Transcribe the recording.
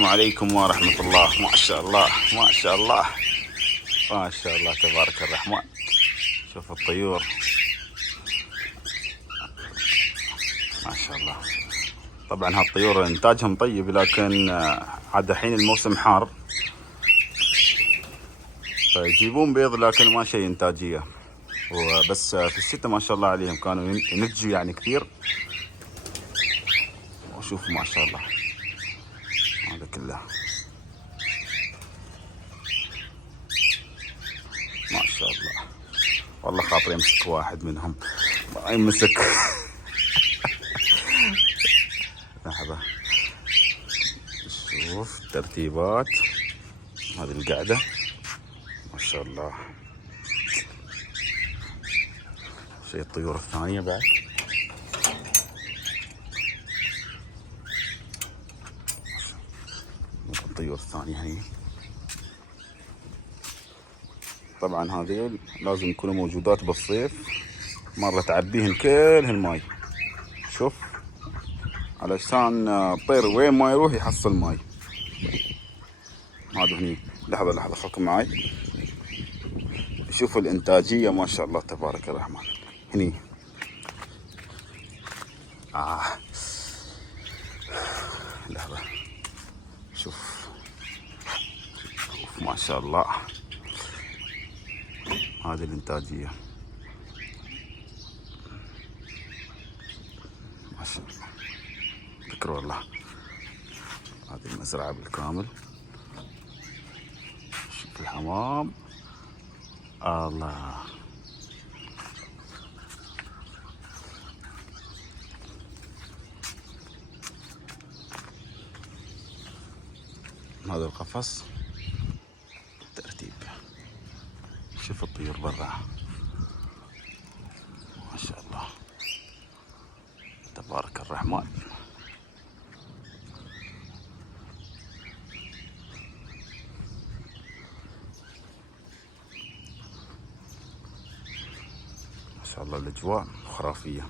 السلام عليكم ورحمة الله. ما شاء الله ما شاء الله ما شاء الله تبارك الرحمن. شوف الطيور ما شاء الله. طبعا هالطيور انتاجهم طيب، لكن عاد الحين الموسم حار فيجيبون بيض، لكن ما شيء انتاجية. وبس في الشتاء ما شاء الله عليهم كانوا ينتجوا يعني كثير. وشوف ما شاء الله هذا كله ما شاء الله. والله خاطري امسك واحد منهم ما يمسك. لحظة شوف ترتيبات هذه القعدة ما شاء الله. شيء الطيور الثانية بعد الطيور الثانية هني. طبعا هذيل لازم يكونوا موجودات بالصيف، مرة تعبيهن كلهن ماي. شوف علشان الطير وين ما يروح يحصل ماي. هذا هني لحظة خلكم معاي. شوفوا الإنتاجية ما شاء الله تبارك الرحمن. هني لحظة شوف ما شاء الله هذه الإنتاجية ما شاء الله. ذكر والله هذه المزرعة بالكامل. شوف الحمام الله. هذا القفص ترتيب. شوف الطيور برا ما شاء الله تبارك الرحمن. ما شاء الله الأجواء خرافية.